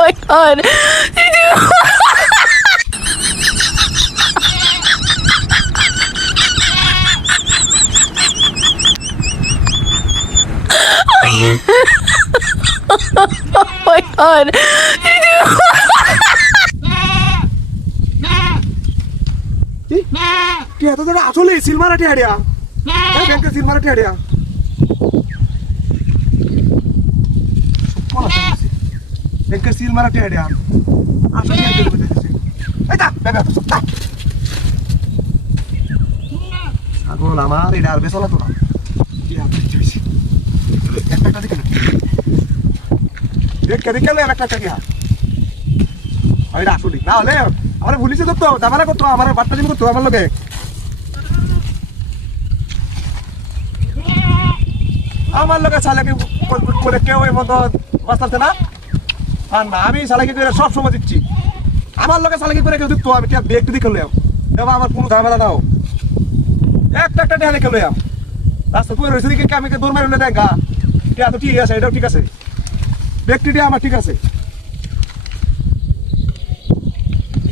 my god. Oh my god. টিয়া তো আসলে সিলমারা টিয়া টিয়া ব্যাংকের সিলমারা টিয়া টিয়া ব্যাংকের সিলমারা টিয়া টিয়া আসলে এটা ব্যাংক আগল আমার এটা আর বেসলা তো না একটা দিকে দেখে দেখে একটা টিয়া এটা আসলে না হলে আমার পুলিশে ধরতো জামানা করতো আমার বার্তা জিম করতো আমার লোকে আমার লোকে চালাকি করে কেউ এই মতো বাঁচতে না আর না আমি চালাকি করে সব সময় দিচ্ছি আমার লোকে চালাকি করে কেউ দিত আমি একটু দিকে লইয়াম এবার আমার কোনো ঝামেলা নাও একটা টেহা দেখে লইয়াম রাস্তা পুরো রয়েছে দিকে আমি দৌড় মারি দেখা টিয়া তো ঠিক আছে এটাও ঠিক আছে ব্যক্তিটা আমার ঠিক আছে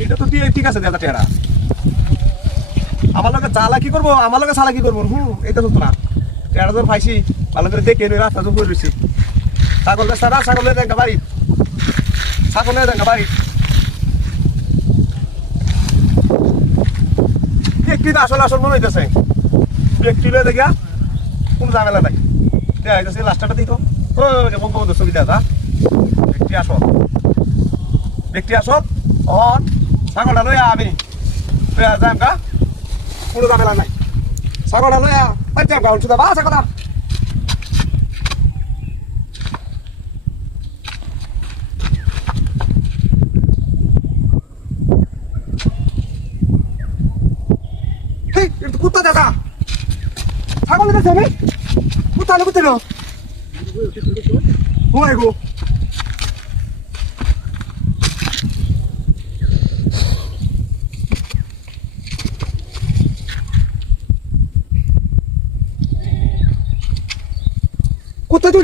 এটা তো ঠিক আছে দাদা টেরা আমার লোকে চালাকি করবো আমার লোকে চালাকি করবো এটা তো না টেরা তোর পাইছি ভালো করে দেখে রাস্তা তো করে রয়েছি ছাগলের সারা ছাগলের দেখা বাড়ি ছাগলের দেখা বাড়ি ব্যক্তিটা আসল আসল মনে হইতেছে ব্যক্তি লয়ে দেখা কোনো ঝামেলা নাই দেখা যাইতেছে লাস্টারটা দিত বঙ্গবন্ধু ছবি দাদা ব্যক্তি আসল অন ছাগলটা লইয়া আমি লইয়া যাম গা কোনো ঝামেলা নাই ছাগলটা লইয়া যাম গা শুধু বা ছাগলটা কুত্তা দাদা ছাগল দিতেছে আমি কুত্তা হলে কুত্তে ওই গো কোথায় তুই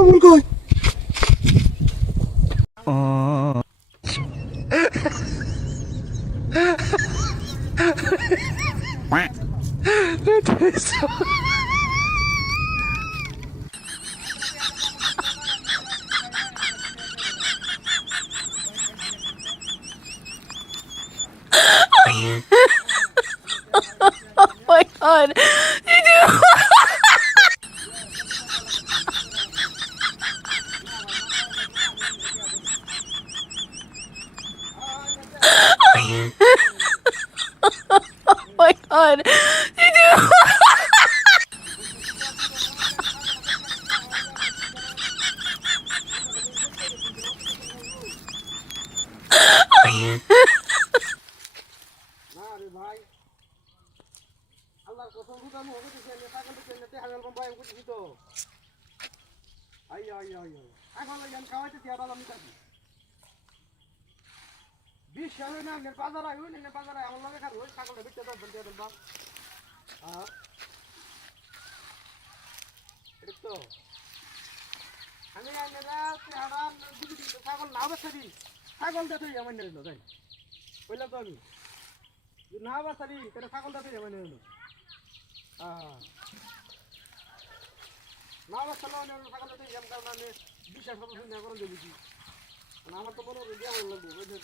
মূল কই Oh my god. Oh my god. আমার তো মনে হয় দেওয়া লাগবে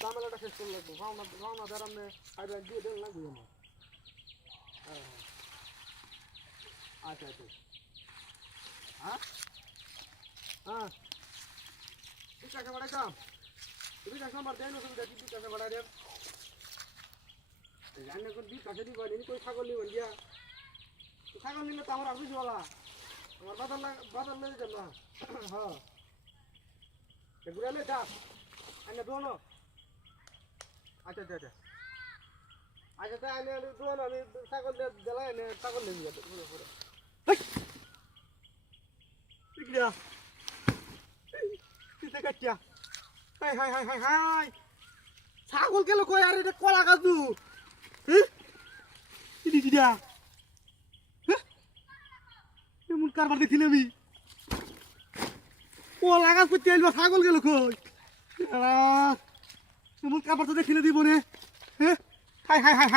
ঝামেলাটা শেষ করে লাগবে ভাওনা দাঁড়ানে হাইব্রিড দিয়ে দেন লাগবে আমার আচ্ছা আচ্ছা হ্যাঁ হ্যাঁ ঠিক আছে বাড়াইতাম তুমি নাম্বার দেয় না সুবিধা ঠিক আছে বাড়াই দেন জানে কোন দিক কাছে দিবা নি কই ছাগল নিবেন দিয়া ছাগল নিলে তো আমার অফিস वाला আমার বাজার লয়ে যান না হ্যাঁ এগুলা যা আনে দোনো আচ্ছা আচ্ছা আচ্ছা আচ্ছা তাই আনে দোনো আমি ছাগল দিলা এনে ছাগল নিয়ে যাবে পুরো ঠিক দিয়া ঠিক কাটিয়া high high high high high ছাগল গেল কই আর এটা কলা গাছু হ্যাঁ ইদি দিদা হ্যাঁ এমন কারবার দেখিনি আমি কলা গাছ করতে আইলো ছাগল গেল কই এমন কারবার তো দেখিনি দিব নে হ্যাঁ হাই হাই হাই